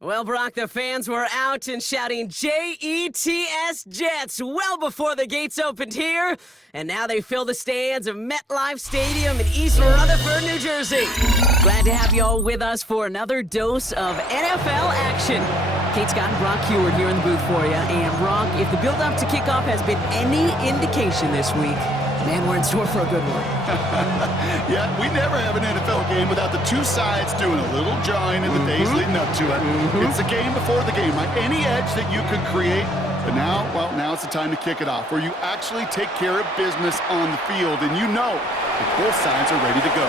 Well, Brock, the fans were out and shouting J-E-T-S Jets well before the gates opened here, and now they fill the stands of MetLife Stadium in East Rutherford, New Jersey. Glad to have you all with us for another dose of NFL action. Kate Scott and Brock Heward here in the booth for you. And Brock, if the build-up to kickoff has been any indication this week, man, we're in store for a good one. Yeah, we never have an NFL game without the two sides doing a little jawing in the days leading up to it. It's the game before the game, like any edge that you could create. But now, well, now it's the time to kick it off, where you actually take care of business on the field, and you know that both sides are ready to go.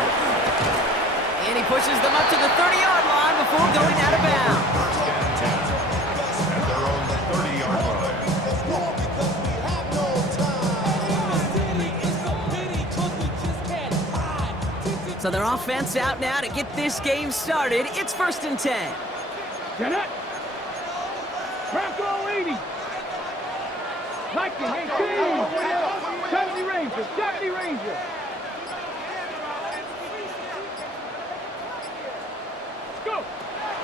And he pushes them up to the 30-yard line before going out of bounds. So their offense out now to get this game started. It's 1st and 10. Get it. Bronco 80. Viking 18. 70 Rangers. 70 Rangers. Go.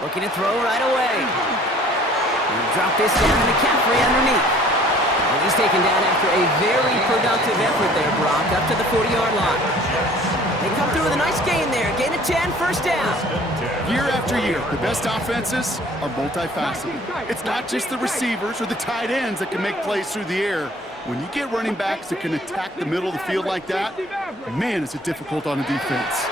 Looking to throw right away. And drop this down to McCaffrey underneath. And he's taken down after a very productive effort there, Brock, up to the 40-yard line. They come through with a nice gain there. Gain of 10, first down. Year after year, the best offenses are multifaceted. It's not just the receivers or the tight ends that can make plays through the air. When you get running backs that can attack the middle of the field like that, man, is it difficult on the defense.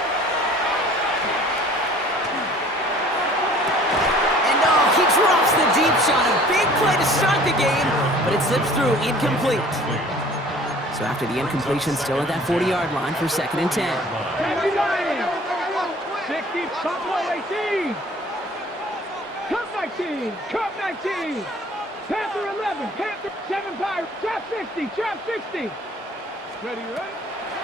And he drops the deep shot. A big play to start the game, but it slips through incomplete. So after the incompletion, still at that 40-yard line for 2nd and 10. 60, Buffalo 18. Cup 19, Cup 19. Panther 11, Panther 7 Pirates. Trap 60, Trap 60. Ready, right?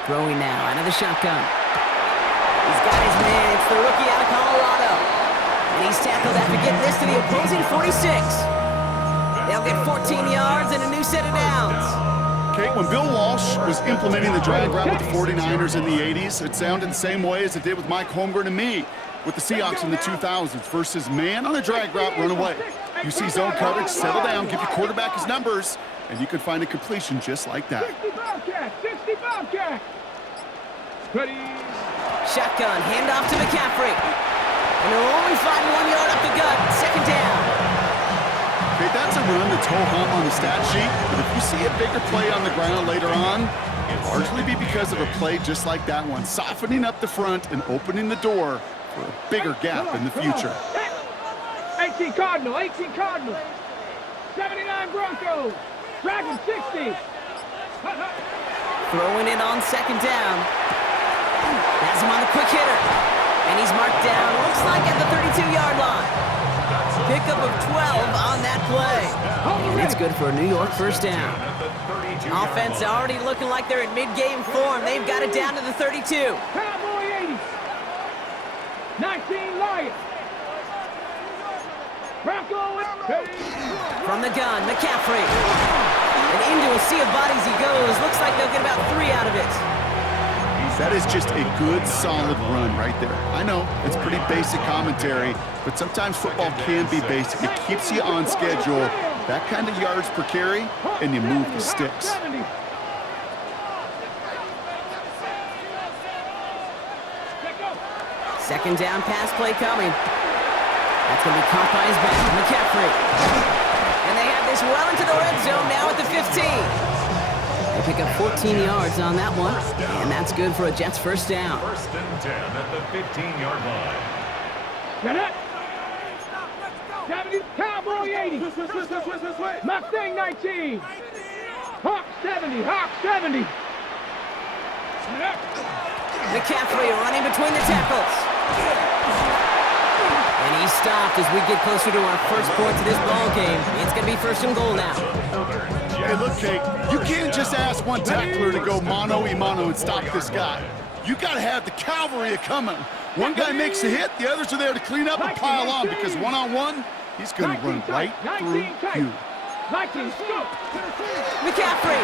Throwing now out of the shotgun. He's got his man. It's the rookie out of Colorado. And he's tackled after getting this to the opposing 46. They'll get 14 yards and a new set of downs. Okay, when Bill Walsh was implementing the drag route with the 49ers in the 80s, it sounded the same way as it did with Mike Holmgren and me with the Seahawks in the 2000s versus man on a drag route, run away. You see zone coverage, settle down, give your quarterback his numbers, and you can find a completion just like that. 60 Bobcat, 60 Bobcat. Ready. Shotgun, handoff to McCaffrey. And they'll only find 1 yard up the gut, 2nd down. Okay, that's a run that's ho-hum on the stat sheet, but if you see a bigger play on the ground later on, it'll largely be because of a play just like that one, softening up the front and opening the door for a bigger gap in the future. 18 Cardinal, 18 Cardinal. 79 Broncos. Dragon 60. Throwing it on 2nd down. Has him on the quick hitter. And he's marked down, looks like at the 32-yard line. Pickup of 12 on that play. And it's good for a New York first down. Offense already looking like they're in mid-game form. They've got it down to the 32. Cowboy 80. 19 Lions. Bronco. From the gun, McCaffrey. And into a sea of bodies he goes. Looks like they'll get about 3 out of it. That is just a good, solid run right there. I know, it's pretty basic commentary, but sometimes football can be basic. It keeps you on schedule. That kind of yards per carry, and you move the sticks. Second down pass play coming. That's going to be caught by his back, McCaffrey. And they have this well into the red zone now at the 15. They pick up 14 yards on that one, and that's good for a Jets first down. 1st and 10 at the 15-yard line. Get it. 70, Cowboy 80. Mustang 19. Hawk 70, Hawk 70. McCaffrey running between the tackles. And he's stopped as we get closer to our first points of this ball game. It's going to be 1st and goal now. Hey, look, Kate, you can't just ask one tackler to go mano-a-mano and stop this guy. You got to have the cavalry coming. One guy makes a hit, the others are there to clean up and pile on, because one-on-one, he's going to run right through you. McCaffrey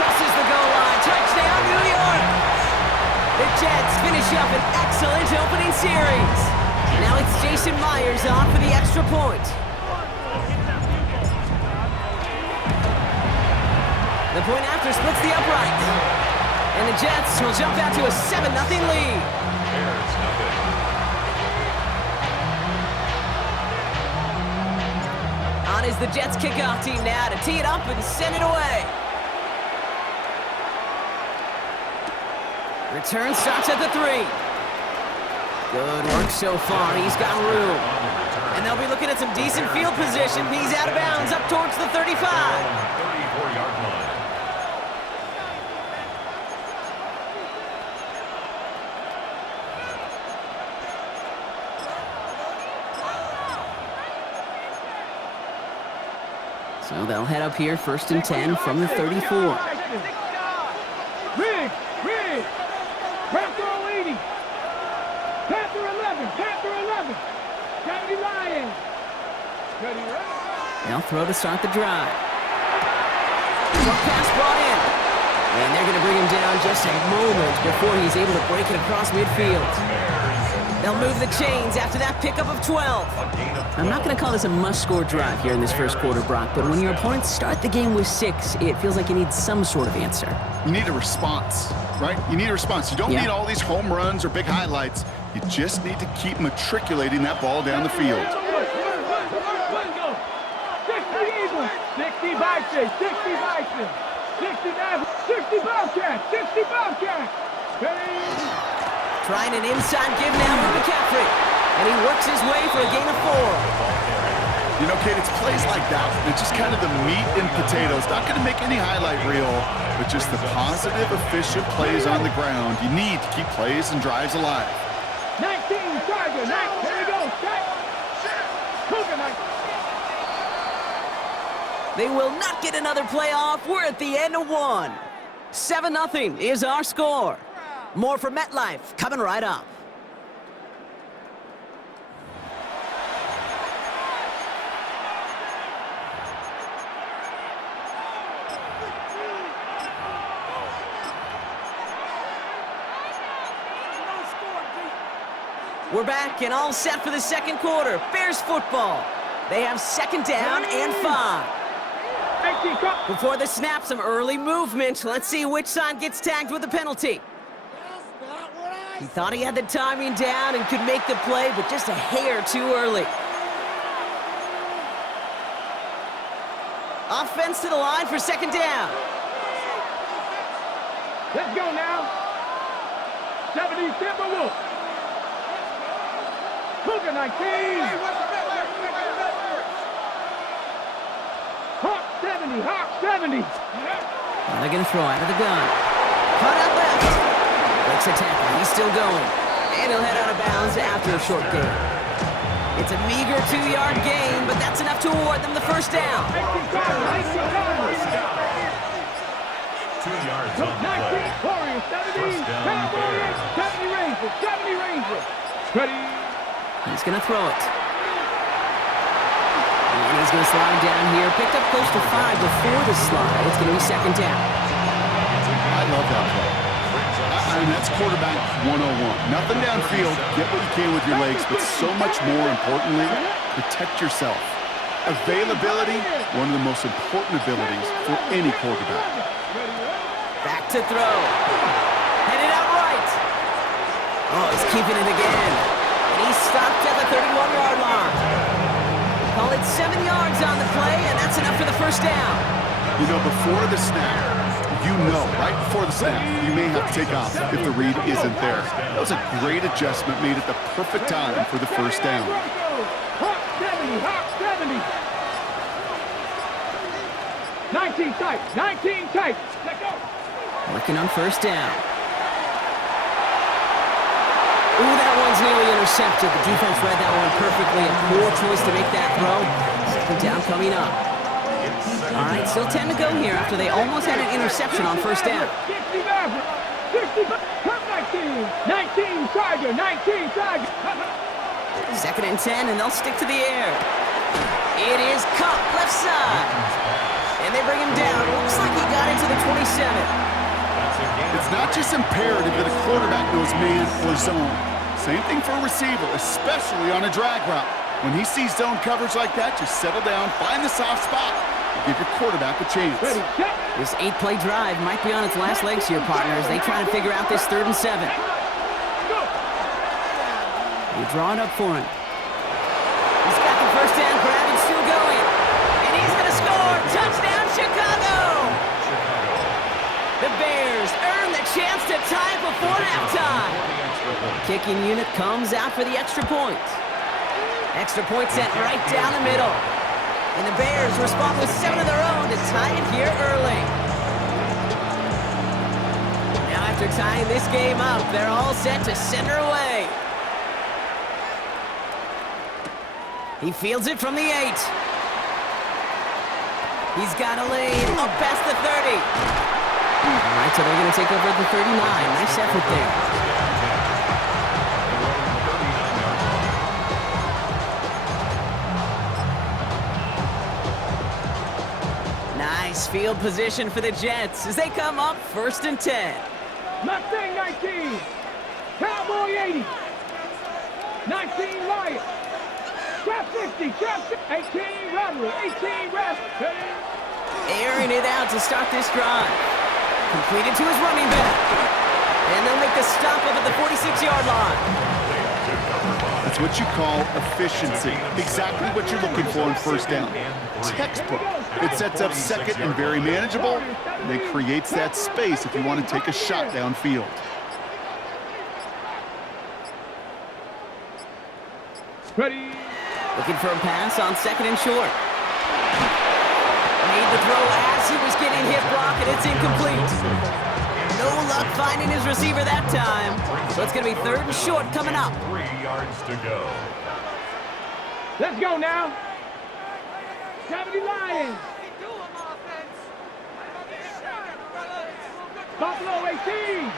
crosses the goal line. Touchdown, New York! The Jets finish up an excellent opening series. gets Jason Myers on for the extra point. The point after splits the upright. And the Jets will jump out to a 7-0 lead. Bears nothing. On is the Jets kickoff team now to tee it up and send it away. Return starts at the 3. Good work so far. He's got room. And they'll be looking at some decent field position. He's out of bounds up towards the 35. 34-yard line. So they'll head up here, 1st and 10 from the 34. Rig! Panther 80! Panther 11! Panther 11! County Lions! Ready, right? They'll throw to start the drive. Short pass brought in. And they're going to bring him down just a moment before he's able to break it across midfield. They'll move the chains after that pickup of 12. I'm not going to call this a must-score drive here in this first quarter, Brock, but when your opponents start the game with 6, it feels like you need some sort of answer. You need a response, right? You need a response. You don't need all these home runs or big highlights. You just need to keep matriculating that ball down the field. 60 Eagles! 60 Bison! 60 Bison! 60 Mavericks! 60 Bobcats! 60 Bobcats! Ready? Trying an inside give now with McCaffrey. And he works his way for a gain of 4. You know, Kate, it's plays like that. It's just kind of the meat and potatoes. Not going to make any highlight reel, but just the positive, efficient plays on the ground. You need to keep plays and drives alive. 19 Tiger! 19! Here we go! Cougar 19! They will not get another playoff. We're at the end of 1. 7-0 is our score. More from MetLife coming right up. We're back and all set for the second quarter. Bears football. They have 2nd down and 5. Before the snap, some early movement. Let's see which side gets tagged with the penalty. He thought he had the timing down and could make the play, but just a hair too early. Offense to the line for 2nd down. Let's go now. 70 Timberwolves. Cougar 19. Hawk 70. Hawk 70. Well, they're going to throw out of the gun. Cut out left. Breaks a tackle. He's still going. And he'll head out of bounds after a short gain. It's a meager 2-yard gain, but that's enough to award them the 1st down. 2 yards on the play. Warriors 70. Cowboys 70 Rangers. 70 Rangers. Ready. He's going to throw it. And he's going to slide down here. Picked up close to 5 before the slide. It's going to be 2nd down. I love that play. I mean, that's quarterback 101. Nothing downfield. Get what you can with your legs, but so much more importantly, protect yourself. Availability, one of the most important abilities for any quarterback. Back to throw. Headed out right. Oh, he's keeping it again. And he's stopped at the 31-yard line. Call it 7 yards on the play, and that's enough for the 1st down. You know, before the snap, you know, right before the snap, you may have to take off if the read isn't there. That was a great adjustment made at the perfect time for the 1st down. Hawk 70. Hawk 70. 19 tight. 19 tight. Let's go. Working on 1st down. Ooh, that one's nearly intercepted. The defense read that one perfectly. A poor choice to make that throw. 2nd down coming up. All right, still 10 to go here after they almost had an interception on 1st down. 60 Maverick. 60 19 Tiger. 19 Tiger. 2nd and 10, and they'll stick to the air. It is Cup, left side. And they bring him down. Looks like he got into the 27. It's not just imperative that a quarterback knows man or zone. Same thing for a receiver, especially on a drag route. When he sees zone coverage like that, just settle down, find the soft spot, and give your quarterback a chance. This 8-play drive might be on its last legs here, partners. They try to figure out this 3rd and 7. They draw it up for him. He's got the first down grab and still going. And he's going to score. Touchdown, Chicago! The Bears earn the chance to tie before halftime. Kicking unit comes out for the extra point. Extra point sent right down the middle. And the Bears respond with 7 of their own to tie it here early. Now after tying this game up, they're all set to send her away. He fields it from the 8. He's got a lane up past the 30. All right, so they're going to take over at the 39. Nice effort there. Nice field position for the Jets as they come up 1st and 10. Mustang 19. Cowboy 80. 19 Lion. Trap 60. Trap 18 Robbery. 18 Robbery. Airing it out to start this drive. Completed to his running back. And they'll make the stop up at the 46-yard line. That's what you call efficiency. Exactly what you're looking for in 1st down. Textbook. It sets up 2nd and very manageable, and then creates that space if you want to take a shot downfield. Ready. Looking for a pass on 2nd and short. Made the throw as he was getting hit, Brock, and it's incomplete. No luck finding his receiver that time. So it's going to be 3rd and short coming up. 3 yards to go. Let's go now. 70 Lions. Buffalo 18.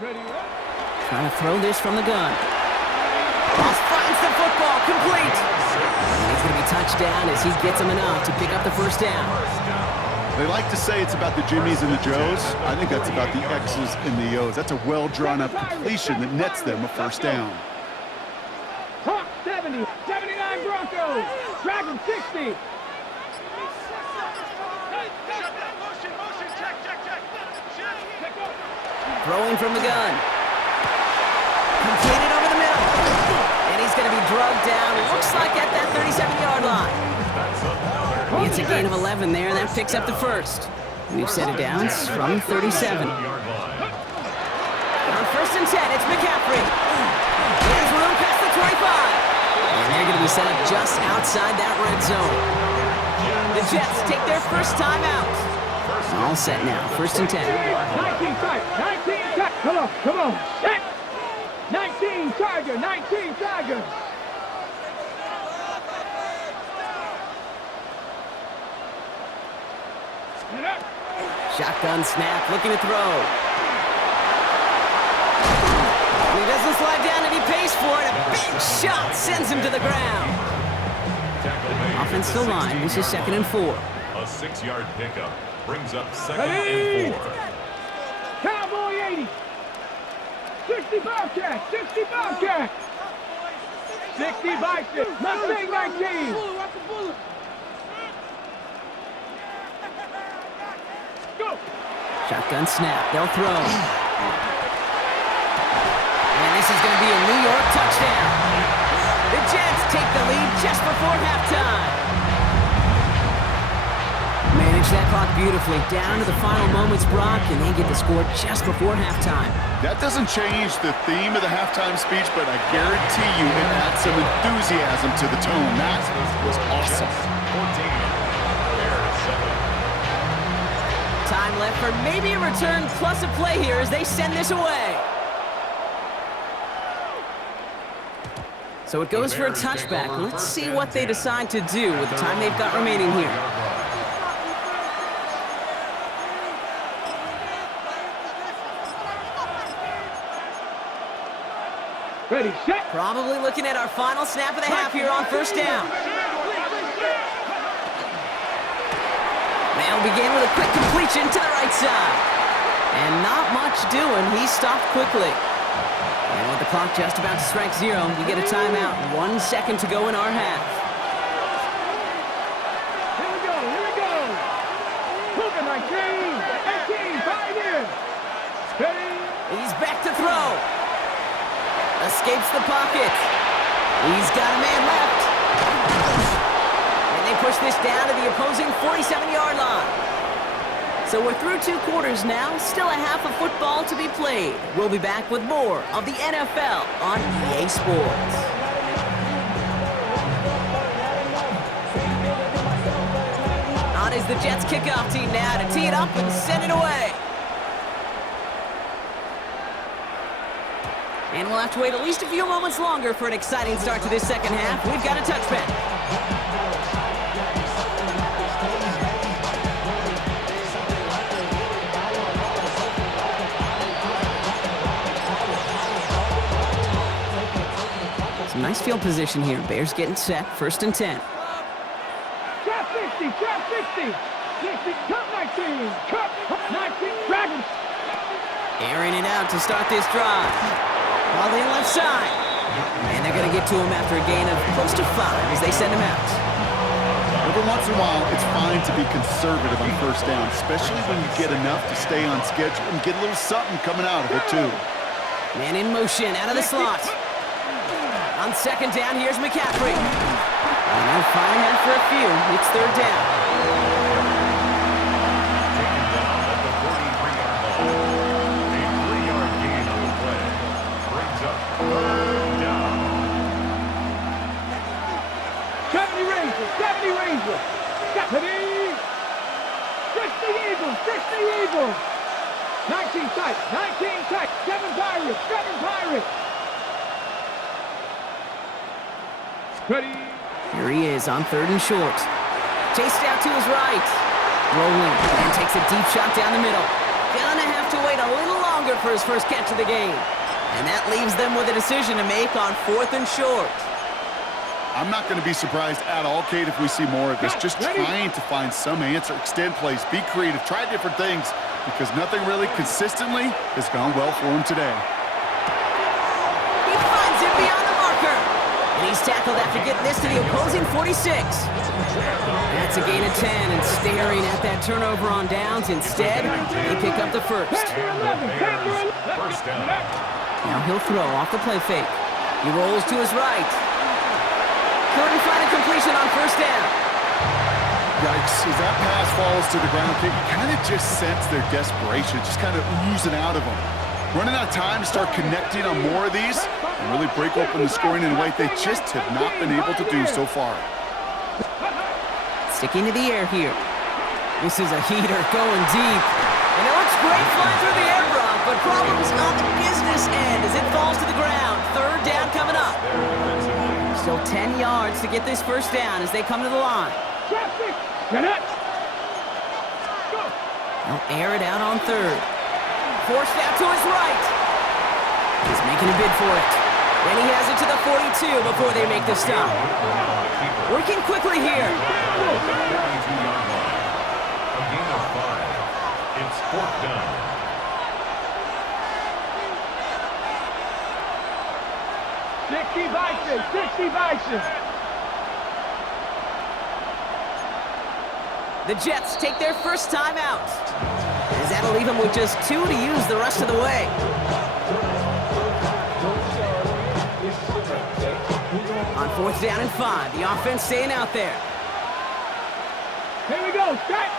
Ready. Trying to throw this from the gun. Ross finds the football, complete. And he's going to be touchdown as he gets him enough to pick up the 1st down. They like to say it's about the Jimmies and the Joes. I think that's about the X's and the O's. That's a well-drawn-up completion that nets them a 1st down. Hawk 70. 79 Broncos. Dragon 60. Throwing from the gun. Completed over the middle. And he's going to be drugged down. Looks like at that 37-yard line. It's a gain of 11 there, and that picks up the 1st. We've set it down from 37. On 1st and 10, it's McCaffrey. There's room past the 25. And they're going to be set up just outside that red zone. The Jets take their first time out. All set now, 1st and 10. 19 tight. 19 tight. Come on. Set. 19 Tiger. 19 Tiger. Shotgun snap, looking to throw. And he doesn't slide down and he pays for it. A big shot sends him to the ground. Offense still line. This is 2nd and 4. A 6-yard pickup brings up 2nd and 4. Cowboy 80. 60 Bobcat. 60 Bobcat. 60 Bison. Mustang 19. Go. Shotgun snap. They'll throw. And this is going to be a New York touchdown. The Jets take the lead just before halftime. Manage that clock beautifully. Down to the final moments, Brock, and they get the score just before halftime. That doesn't change the theme of the halftime speech, but I guarantee you it adds some enthusiasm to the tone. That was awesome. 14. Time left for maybe a return plus a play here as they send this away. So it goes for a touchback. Let's see what they decide to do with the time they've got remaining here. Ready, set. Probably looking at our final snap of the half here on 1st down. They'll begin with a quick completion to the right side. And not much doing. He stopped quickly. And with the clock just about to strike 0, we get a timeout. 1 second to go in our half. Here we go, here we go. Cougar 19, 18, 5 in. Ready? He's back to throw. Escapes the pocket. He's got a man left. And they push this down to the opposing 47-yard line. So we're through 2 quarters now, still a half of football to be played. We'll be back with more of the NFL on EA Sports. On is the Jets kickoff team now to tee it up and send it away. And we'll have to wait at least a few moments longer for an exciting start to this second half. We've got a touchback. Some nice field position here. Bears getting set. 1st and 10. Trap 60, trap 60. 60, cut 19, cut 19, Dragons. Airing it out to start this drive. Ball in left side. And they're going to get to him after a gain of close to 5 as they send him out. Every once in a while, it's fine to be conservative on 1st down, especially when you get enough to stay on schedule and get a little something coming out of it, too. Man in motion, out of the slot. On 2nd down, here's McCaffrey. And they'll find him for a few. It's 3rd down. Taken down at the 43-yard line. A 3-yard gain on the play. Brings up 3rd down. 70 Rangers, 70 Rangers. 70. 60 Eagles, 60 Eagles. 19 tight, 19 tight. 7 Pirates, 7 Pirates. Ready? Here he is on 3rd and short. Chased out to his right. Rolling and takes a deep shot down the middle. Gonna have to wait a little longer for his first catch of the game. And that leaves them with a decision to make on 4th and short. I'm not going to be surprised at all, Kate, if we see more of this. Just trying to find some answer, extend plays, be creative, try different things, because nothing really consistently has gone well for him today. He finds it beyond the marker. And he's tackled after getting this to the opposing 46. That's a gain of 10, and staring at that turnover on downs. Instead, they pick up the first. First down. Now he'll throw off the play fake. He rolls to his right. Couldn't find a completion on 1st down. Yikes, as that pass falls to the ground, Kate, you kind of just sense their desperation, just kind of oozing out of them. Running out of time to start connecting on more of these and really break open the scoring in a way they just have not been able to do so far. Sticking to the air here. This is a heater going deep. And it looks great flying through the air, Brock, but problems on the business end as it falls to the ground. 3rd down coming up. Still 10 yards to get this 1st down as they come to the line. They'll air it out on 3rd. Forced out to his right. He's making a bid for it. And he has it to the 42 before they make the stop. Working quickly here. A gain of 5. It's 4th down. $60 Bison. The Jets take their first time out. As that'll leave them with just 2 to use the rest of the way. On 4th down and 5, the offense staying out there. Here we go, strike.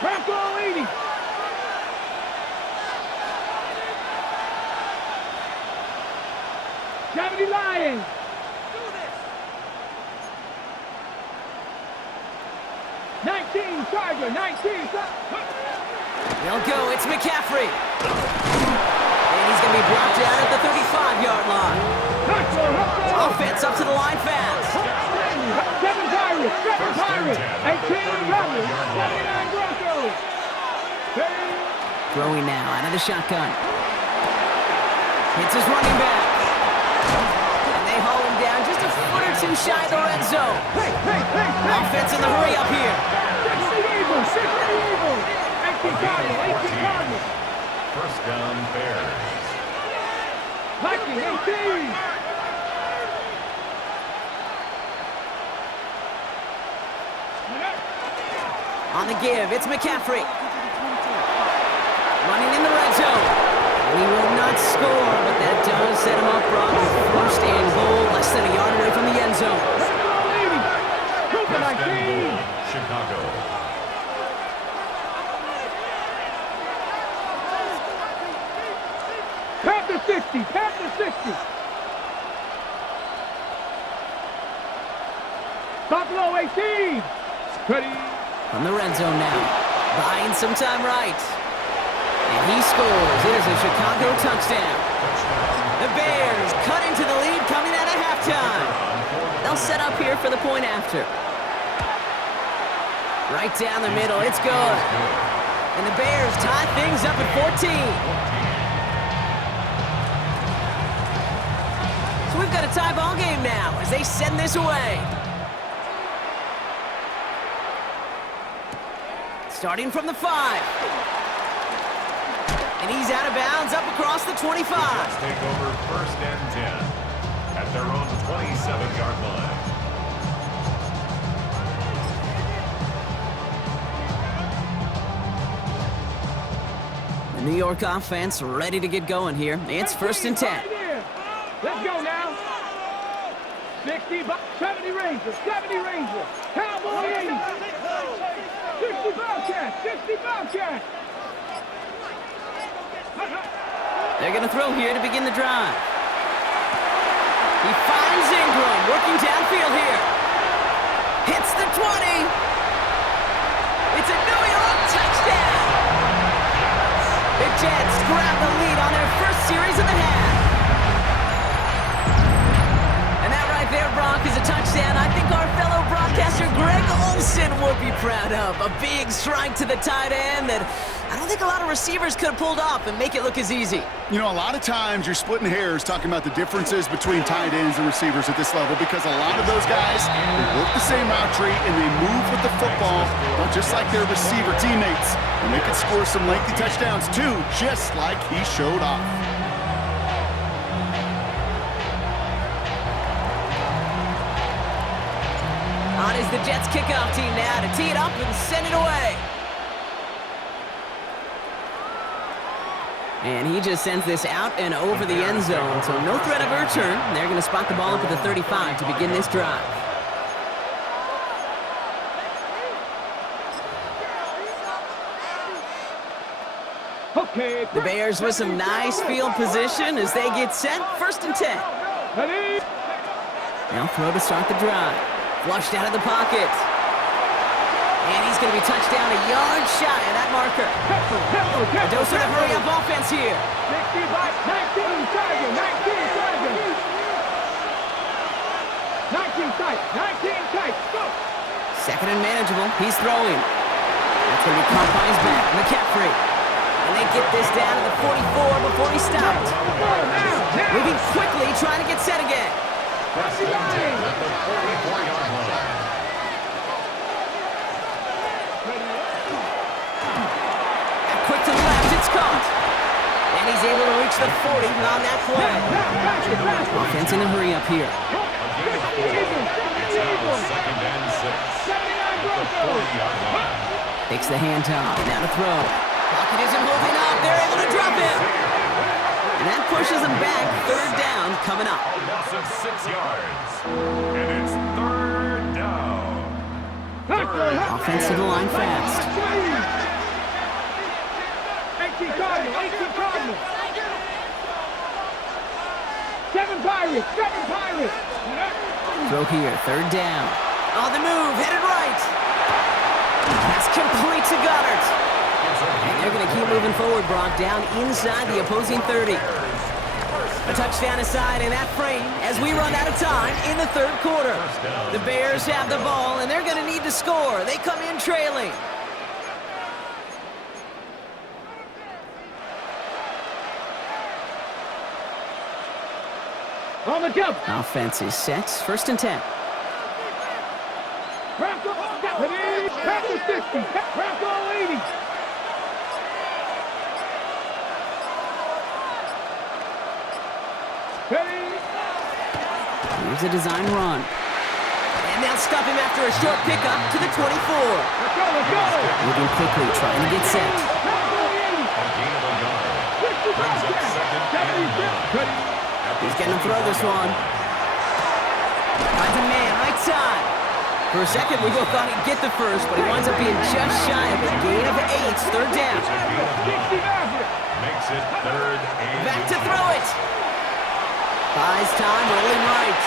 Bronco 80. '70 Lions. Do this. 19 Charger, 19. They'll go, it's McCaffrey. And he's going to be brought down at the 35-yard line. Offense up to the line fast. 7 Pirates, 7 Pirates. 18 Rebels, 79 Broncos. Throwing now out of the shotgun. Hits his running back. And they haul him down just a foot or 2 shy of the red zone. Offense in the hurry up here. 60 Eagles, 60 Eagles. Cardinals, 18 Cardinals. First down, Bears. Viking, 18. On the give, it's McCaffrey. Running in the red zone. He will not score, but that does set him up, Brock. First and goal, less than a yard away from the end zone. Cooper, 19. Chicago. Panther 60, Panther 60. Buffalo 18. Ready. From the red zone now. Buying some time right. And he scores. It is a Chicago touchdown. The Bears cut into the lead coming out of halftime. They'll set up here for the point after. Right down the middle. It's good. And the Bears tie things up at 14. So we've got a tie ball game now as they send this away. Starting from the 5. And he's out of bounds up across the 25. Jets take over first and 10 at their own 27-yard line. The New York offense ready to get going here. It's first and 10. Let's go now. 60, 70 Rangers, 70 Rangers. Cowboy 80. 60 Bobcats, 60 Bobcats. They're going to throw here to begin the drive. He finds Ingram working downfield here. Hits the 20. It's a New York touchdown. The Jets grab the lead on their first series of the half. And that right there, Brock, is a touchdown I think our fellow broadcaster Greg Olsen would be proud of. A big strike to the tight end that I don't think a lot of receivers could have pulled off and make it look as easy. You know, a lot of times you're splitting hairs talking about the differences between tight ends and receivers at this level because a lot of those guys, they work the same route tree and they move with the football, well, just like their receiver teammates. And they can score some lengthy touchdowns too, just like he showed off. On is the Jets kickoff team now to tee it up and send it away. And he just sends this out and over the end zone, so no threat of a return. They're going to spot the ball up at the 35 to begin this drive. Okay. The Bears with some nice field position as they get set. First and 10. Ready? Now throw to start the drive. Flushed out of the pocket. And he's going to be touched down a yard shy of that marker. A dose of the hurry-up offense here. 60 by 19 target, 19 target. 19 tight, 19 tight, go. Second and manageable. He's throwing. That's going to be caught by his back. McCaffrey. And they get this down to the 44 before he stopped. Moving quickly, trying to get set again. First and 10 at the 44-yard line. Quick to the left, it's caught. And he's able to reach the 40 on that play. Offense in a hurry up here. It's now second and 6 at the 40-yard line. Takes the handoff, now to throw. Pocket isn't holding up, they're able to drop him. And that pushes him back, third down coming up. A loss of 6 yards. And it's third down. Offense to the line fast. 18 Cardinals, 18 Cardinals. 7 Pirates, 7 Pirates. Throw here, third down. On the move, headed right. Pass complete to Goddard. And they're going to keep moving forward, Brock, down inside the opposing 30. A touchdown aside in that frame as we run out of time in the third quarter. The Bears have the ball, and they're going to need to score. They come in trailing. On the jump. Offense is set. First and 10. Bronco 60, Bronco 80. Ready? Here's a design run. And they'll stop him after a short pickup to the 24. Let's go, let's go! Moving quickly, trying to get set. A gain of a yard. Brings up second and 1. He's getting to throw this one. Finds a man, right side. For a second, we both thought he'd get the first, but he winds up being just shy of a gain of 8. Third down. Makes it 3rd and Back to throw it. Buys time, rolling right.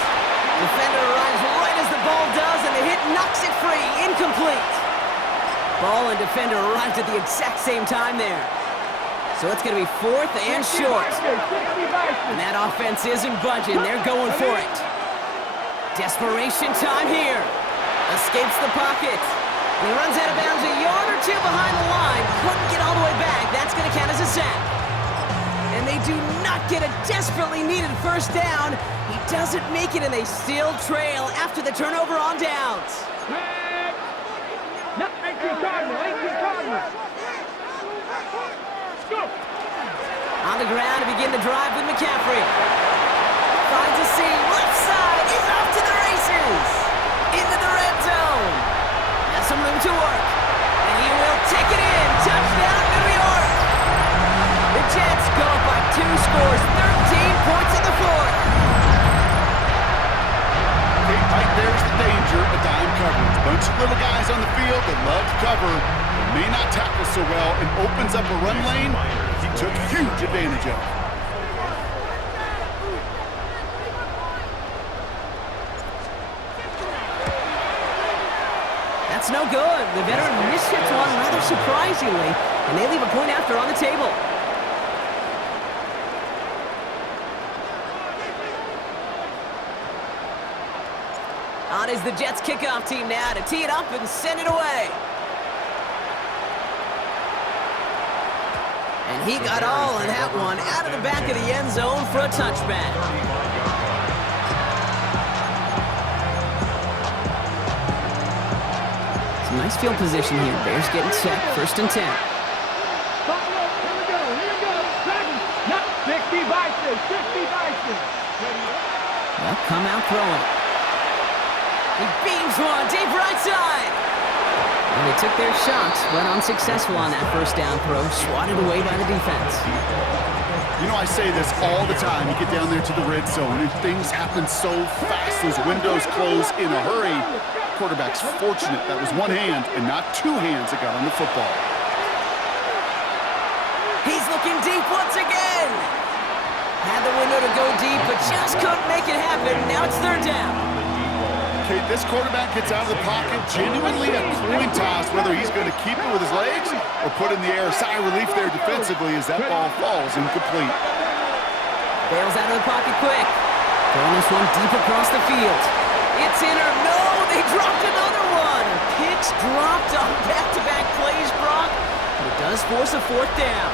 Defender arrives right as the ball does, and the hit knocks it free. Incomplete. Ball and defender arrived at the exact same time there. So it's going to be 4th and short. And that offense isn't budging. They're going for it. Desperation time here. Escapes the pocket. And he runs out of bounds a yard or two behind the line. Couldn't get all the way back. That's going to count as a sack. And they do not get a desperately needed first down. He doesn't make it, and they still trail after the turnover on downs. 18 Cardinals, 18 Cardinals. Go! On the ground to begin the drive with McCaffrey. Finds a seam, left side, he's off to the races. Into the red zone. Has some room to work. And he will take it in. Touchdown, New York. The Jets go up by 2 scores, 13 points in the 4th. Okay, right there's the danger of dime coverage. Bunch of little guys on the field that love to cover, but may not tackle so well, and opens up a run lane he took huge advantage of. That's no good. The veteran mishits one rather surprisingly, and they leave a point after on the table. On is the Jets kickoff team now to tee it up and send it away. And he got all of that one out of the back of the end zone for a touchback. Some nice field position here. Bears getting set, 1st and 10. Buffalo, here we go, here we go. Dragons, not 60 Bison, 60 Bison. Well, come out throwing. He beams one, deep right side. And they took their shots, but unsuccessful on that first down throw, swatted away by the defense. You know, I say this all the time. You get down there to the red zone, and things happen so fast. Those windows close in a hurry. Quarterback's fortunate that was one hand and not 2 hands that got on the football. He's looking deep once again. Had the window to go deep, but just couldn't make it happen. Now it's 3rd down. Okay, this quarterback gets out of the pocket, genuinely a coin toss, whether he's going to keep it with his legs or put in the air. Sigh of relief there defensively as that ball falls incomplete. Bails out of the pocket quick. Throwing this one deep across the field. It's in or no, they dropped another one. Picks dropped on back-to-back plays, Brock, but it does force a 4th down.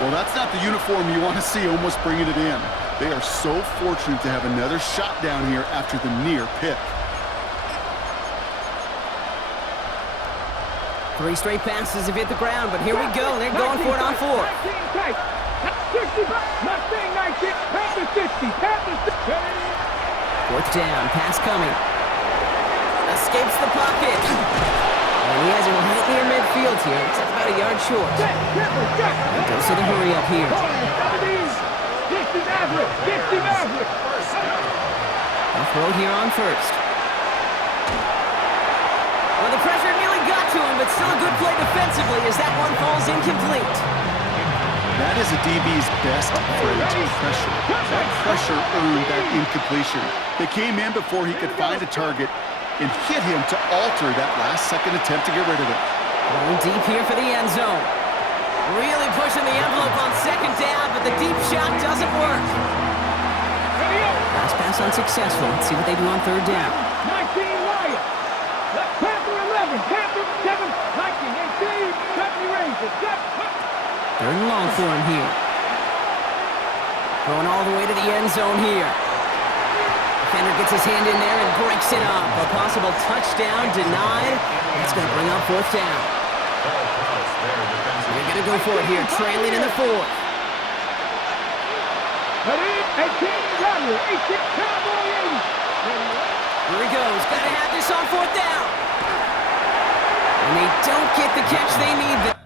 Well, that's not the uniform you want to see almost bringing it in. They are so fortunate to have another shot down here after the near pick. 3 straight passes have hit the ground, but here we go. They're going for it on 4th. 60, Mustang 19, Panther 60, Panther 60. 4th down, pass coming. Escapes the pocket. And he has it right near midfield here. It's about a yard short. Goes to the hurry up here. 60 Maverick, 60 Maverick. They'll throw here on 1st. Well, the pressure nearly got to him, but still a good play defensively as that one falls incomplete. That is a DB's best phrase, pressure. That pressure earned that incompletion. They came in before he could find a target and hit him to alter that last-second attempt to get rid of it. Going deep here for the end zone. Really pushing the envelope on 2nd down, but the deep shot doesn't work. Pass unsuccessful. Let's see what they do on 3rd down. 19 Wyatt. Panther 11, Panther 7, 19, 18, 70 Rangers. 3rd and long for him here. Going all the way to the end zone here. Defender gets his hand in there and breaks it up. A possible touchdown denied. That's going to bring up 4th down. They're going to go for it here, trailing in the 4th. Ready? 18, level. 18, cowboy 80. Here he goes. Gotta have this on fourth down. And they don't get the catch they need.